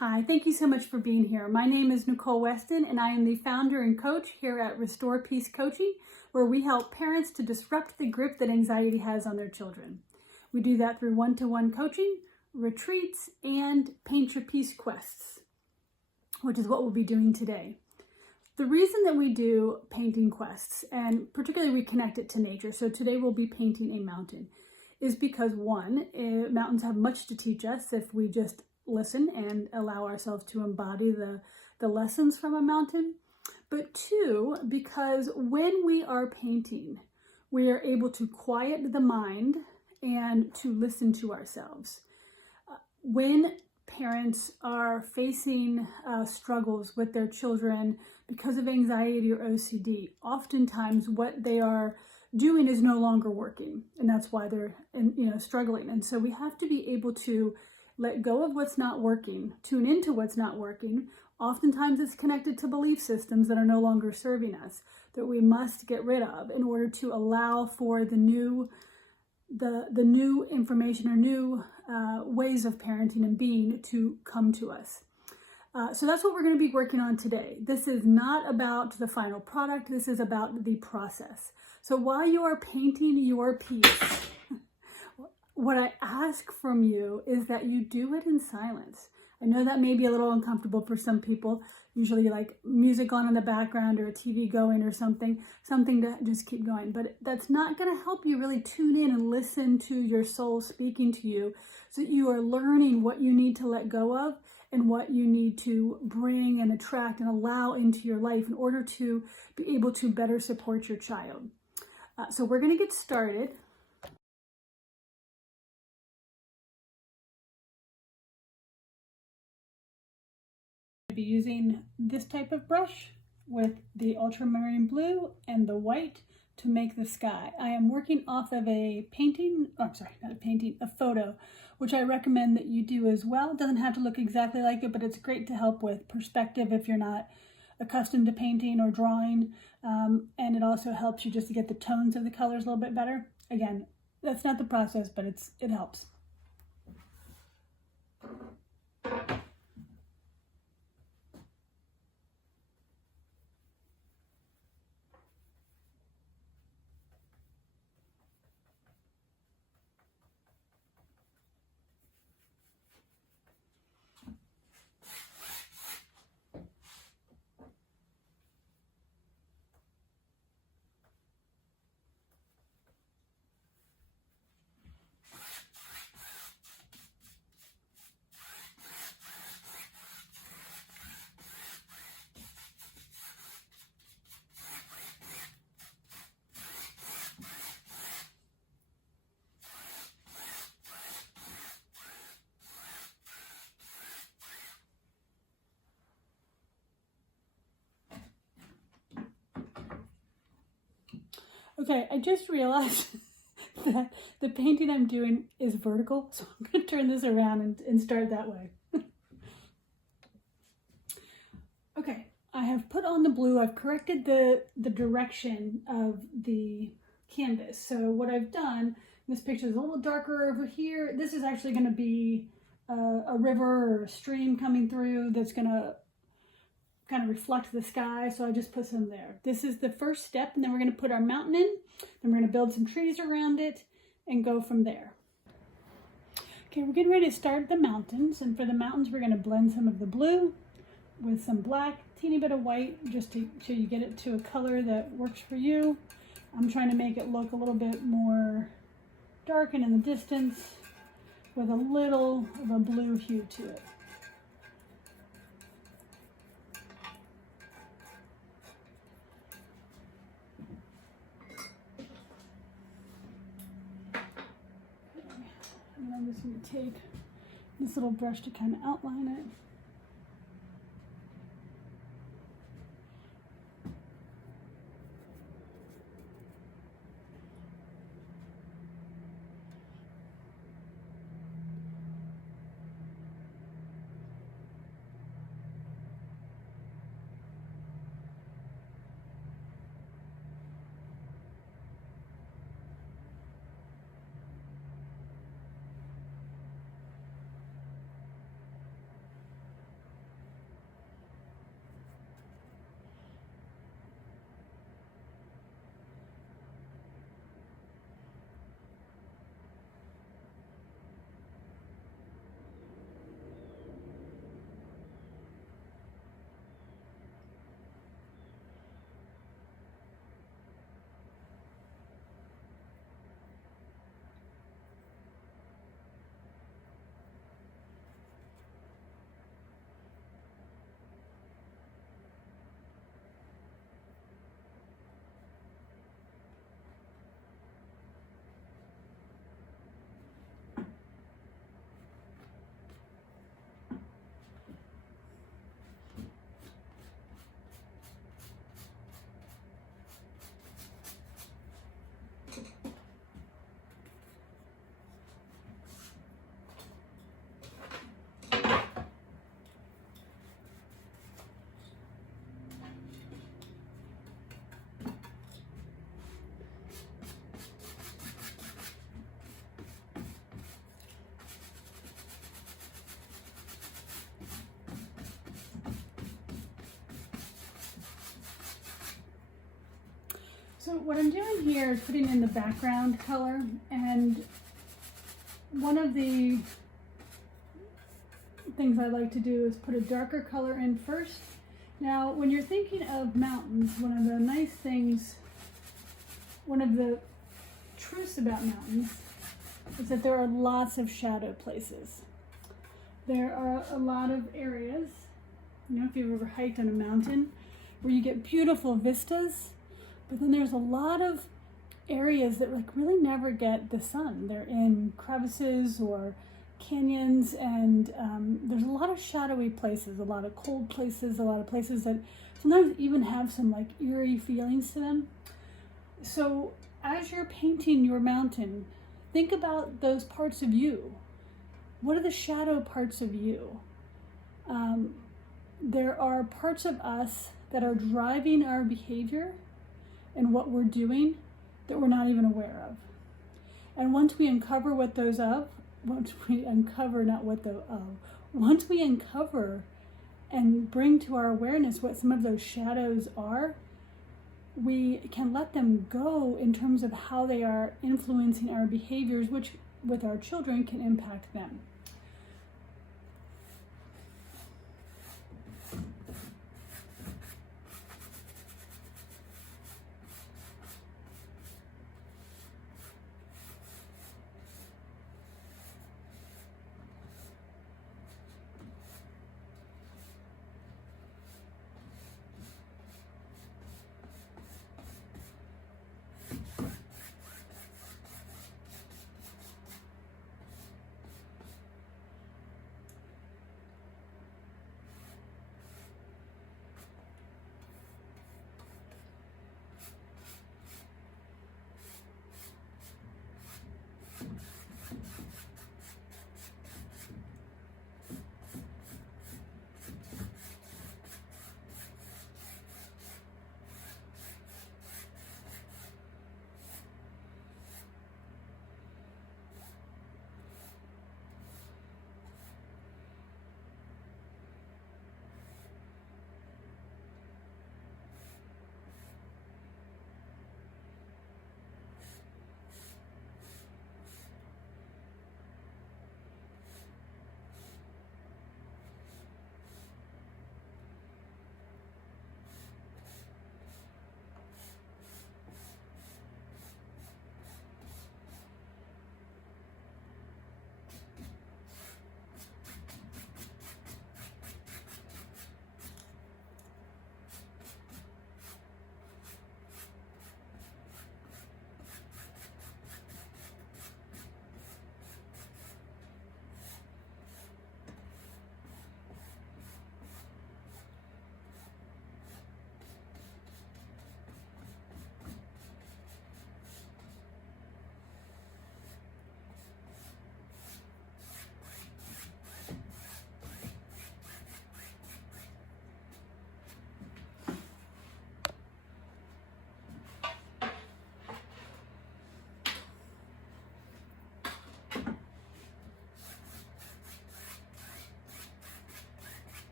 Hi, thank you so much for being here. My name is Nicole Weston, and I am the founder and coach here at Restore Peace Coaching, where we help parents to disrupt the grip that anxiety has on their children. We do that through one-to-one coaching, retreats, and Paint Your Peace quests, which is what we'll be doing today. The reason that we do painting quests, and particularly we connect it to nature, so today we'll be painting a mountain, is because one, mountains have much to teach us if we just listen and allow ourselves to embody the lessons from a mountain. But two, because when we are painting, we are able to quiet the mind and to listen to ourselves. When parents are facing struggles with their children because of anxiety or OCD, oftentimes what they are doing is no longer working, and that's why they're struggling. And so we have to be able to let go of what's not working, tune into what's not working. Oftentimes it's connected to belief systems that are no longer serving us, that we must get rid of in order to allow for the new information or new ways of parenting and being to come to us. So that's what we're going to be working on today. This is not about the final product. This is about the process. So while you are painting your piece, what I ask from you is that you do it in silence. I know that may be a little uncomfortable for some people, usually like music on in the background or a TV going or something to just keep going. But that's not going to help you really tune in and listen to your soul speaking to you, so that you are learning what you need to let go of and what you need to bring and attract and allow into your life in order to be able to better support your child. So we're going to get started. Be using this type of brush with the ultramarine blue and the white to make the sky. I am working off of a photo, which I recommend that you do as well. It doesn't have to look exactly like it, but it's great to help with perspective if you're not accustomed to painting or drawing. And it also helps you just to get the tones of the colors a little bit better. Again, that's not the process, but it helps. Okay, I just realized that the painting I'm doing is vertical, so I'm going to turn this around and start that way. Okay, I have put on the blue. I've corrected the direction of the canvas. So what I've done, this picture is a little darker over here. This is actually going to be a river or a stream coming through that's going to kind of reflect the sky, so I just put some there. This is the first step, and then we're going to put our mountain in, then we're going to build some trees around it and go from there. Okay, we're getting ready to start the mountains, and for the mountains we're going to blend some of the blue with some black, teeny bit of white, just to so you get it to a color that works for you. I'm trying to make it look a little bit more dark and in the distance with a little of a blue hue to it. I'm just going to take this little brush to kind of outline it. So what I'm doing here is putting in the background color, and one of the things I like to do is put a darker color in first. Now, when you're thinking of mountains, one of the nice things, one of the truths about mountains is that there are lots of shadow places. There are a lot of areas, you know, if you've ever hiked on a mountain, where you get beautiful vistas, but then there's a lot of areas that like really never get the sun. They're in crevices or canyons, and there's a lot of shadowy places, a lot of cold places, a lot of places that sometimes even have some like eerie feelings to them. So as you're painting your mountain, think about those parts of you. What are the shadow parts of you? There are parts of us that are driving our behavior and what we're doing that we're not even aware of. And once we uncover what those of, once we uncover and bring to our awareness what some of those shadows are, we can let them go in terms of how they are influencing our behaviors, which with our children can impact them.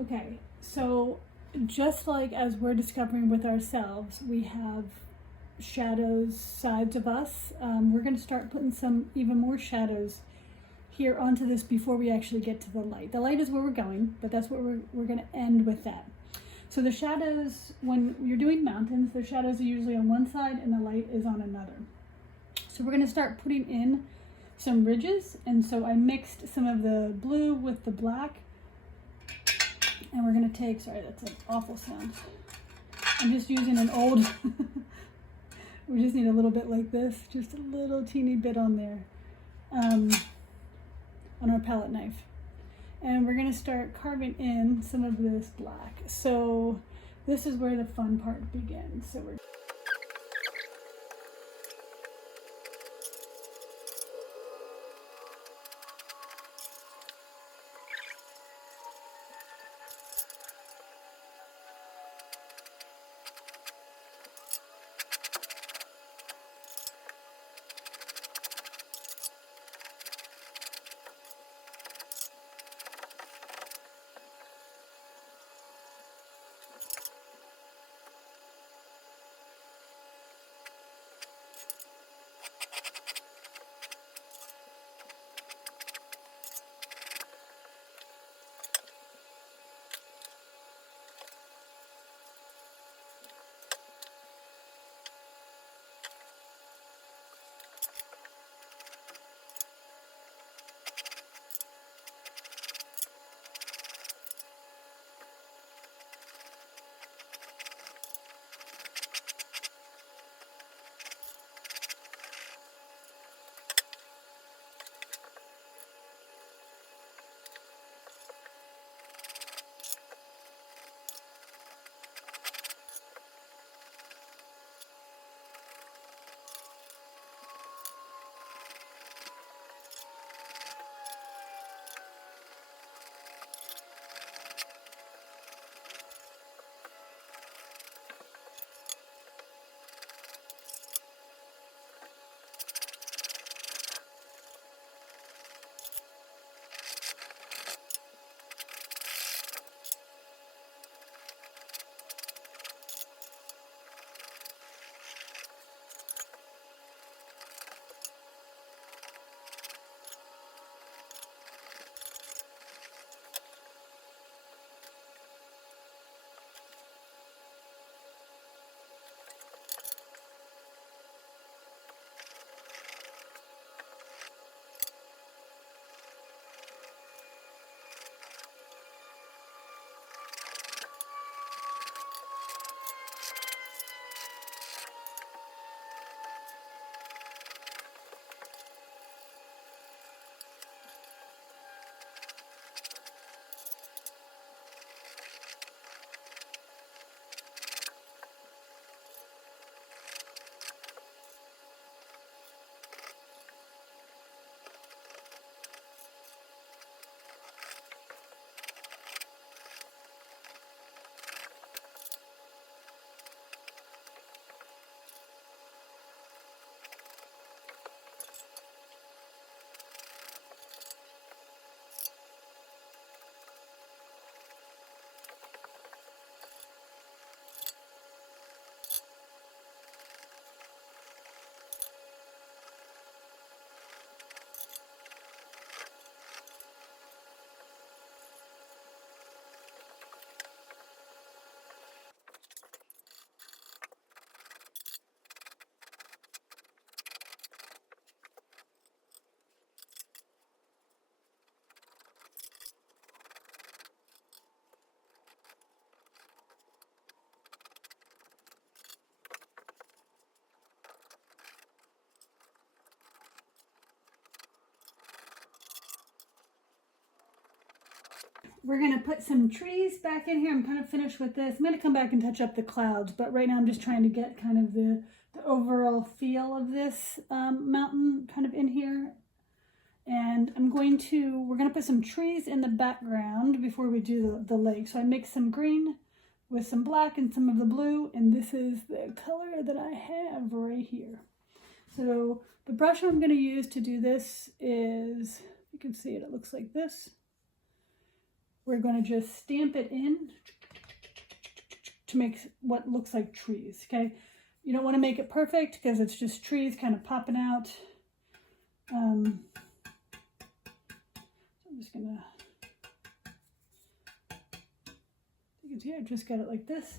Okay, so just like as we're discovering with ourselves, we have shadows, sides of us. We're going to start putting some even more shadows here onto this before we actually get to the light. The light is where we're going, but that's what we're going to end with that. So the shadows, when you're doing mountains, the shadows are usually on one side and the light is on another. So we're going to start putting in some ridges, and so I mixed some of the blue with the black, and we're going to take, sorry, that's an awful sound. I'm just using an old, we just need a little bit like this, just a little teeny bit on there, on our palette knife. And we're going to start carving in some of this black. So this is where the fun part begins. So we're going to put some trees back in here. I'm kind of finished with this. I'm going to come back and touch up the clouds, but right now I'm just trying to get kind of the overall feel of this mountain kind of in here. And we're going to put some trees in the background before we do the lake. So I mixed some green with some black and some of the blue, and this is the color that I have right here. So the brush I'm going to use to do this is, you can see it looks like this. We're going to just stamp it in to make what looks like trees, okay? You don't want to make it perfect because it's just trees kind of popping out. So I'm just going to, you can yeah, just got it like this.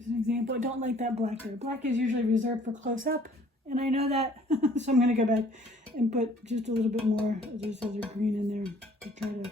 As an example, I don't like that black there. Black is usually reserved for close up, and I know that, so I'm going to go back and put just a little bit more of this other green in there to try to.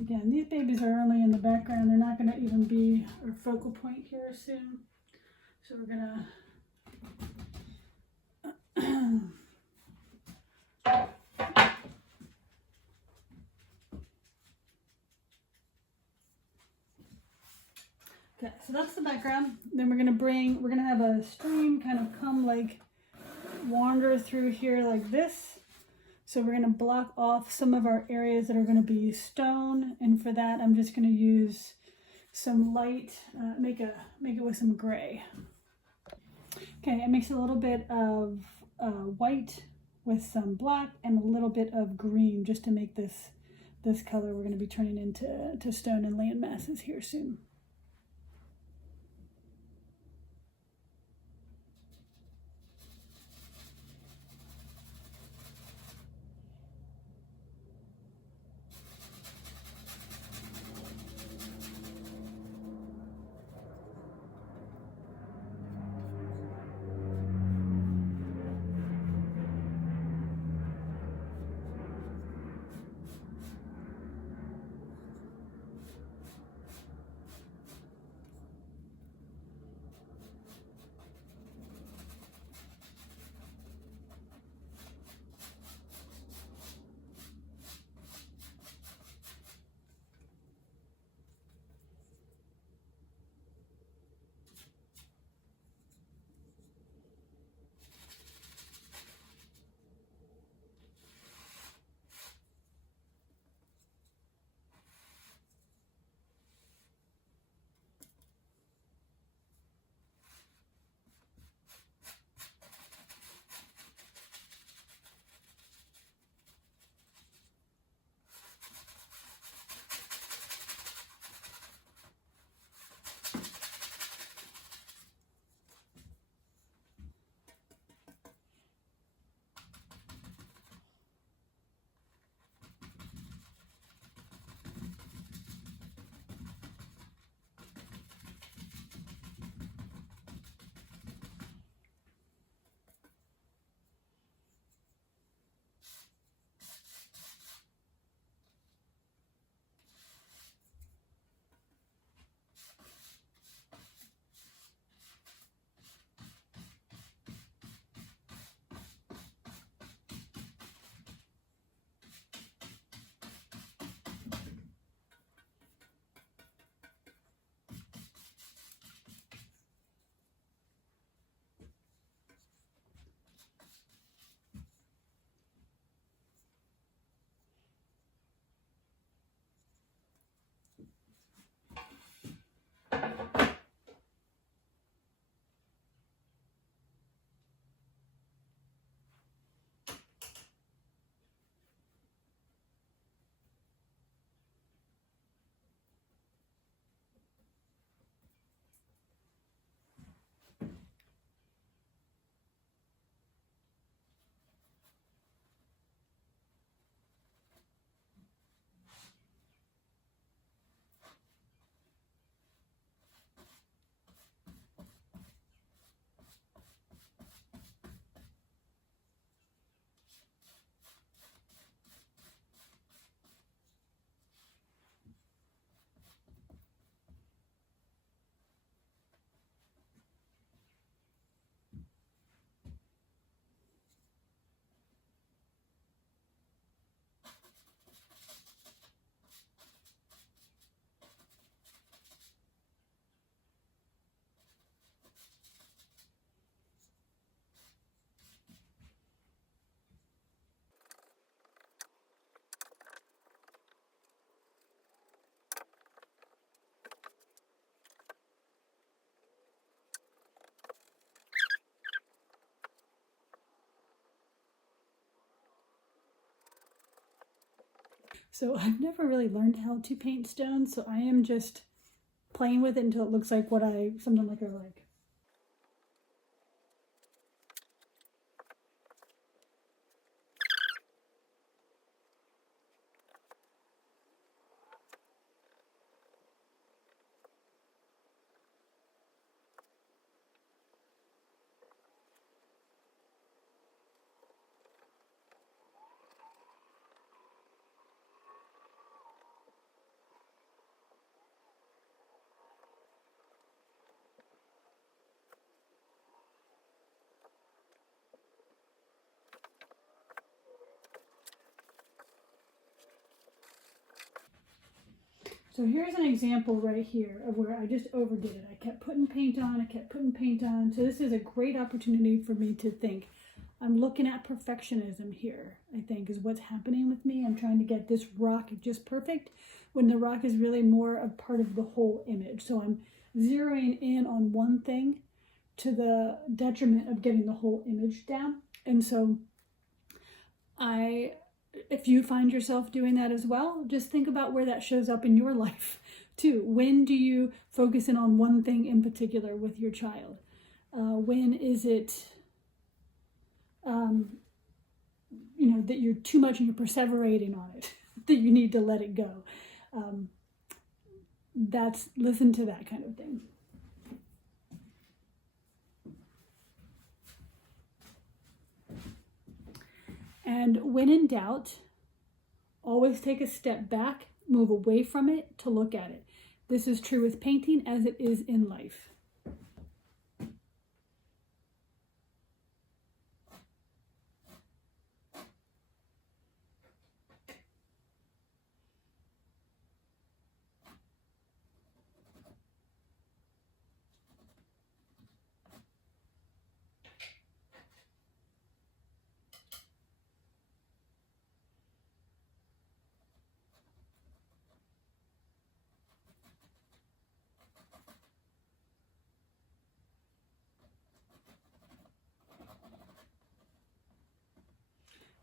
Again, these babies are only in the background. They're not going to even be our focal point here soon. So we're going to... Okay, so that's the background. Then we're going to have a stream kind of come like wander through here like this. So we're going to block off some of our areas that are going to be stone, and for that I'm just going to use some light, make it with some gray. Okay, I mix a little bit of white with some black and a little bit of green just to make this color we're going to be turning into stone and land masses here soon. So I've never really learned how to paint stones, so I am just playing with it until it looks like what I something like I like. So here's an example right here of where I just overdid it. I kept putting paint on, I kept putting paint on. So this is a great opportunity for me to think. I'm looking at perfectionism here, I think, is what's happening with me. I'm trying to get this rock just perfect when the rock is really more a part of the whole image. So I'm zeroing in on one thing to the detriment of getting the whole image down. And so if you find yourself doing that as well, just think about where that shows up in your life too. When do you focus in on one thing in particular with your child? When is it, that you're too much and you're perseverating on it, that you need to let it go? Listen to that kind of thing. And when in doubt, always take a step back, move away from it to look at it. This is true with painting as it is in life.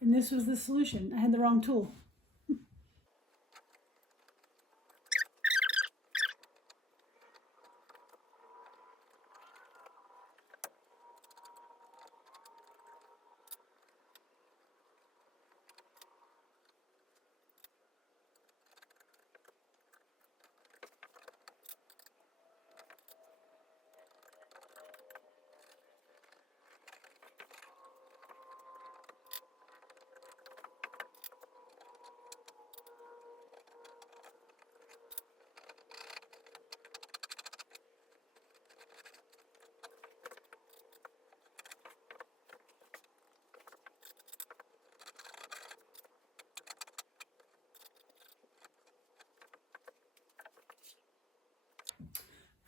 And this was the solution. I had the wrong tool.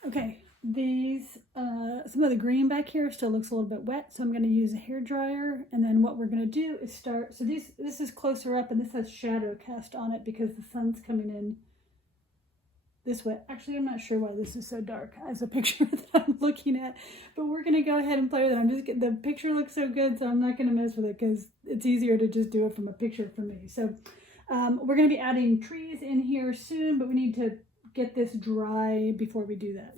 Okay, some of the green back here still looks a little bit wet, so I'm going to use a hair dryer. And then what we're going to do is start, so this is closer up and this has shadow cast on it because the sun's coming in this way. Actually, I'm not sure why this is so dark as a picture that I'm looking at, but we're going to go ahead and play with it. The picture looks so good, so I'm not going to mess with it because it's easier to just do it from a picture for me. So we're going to be adding trees in here soon, but we need to get this dry before we do that.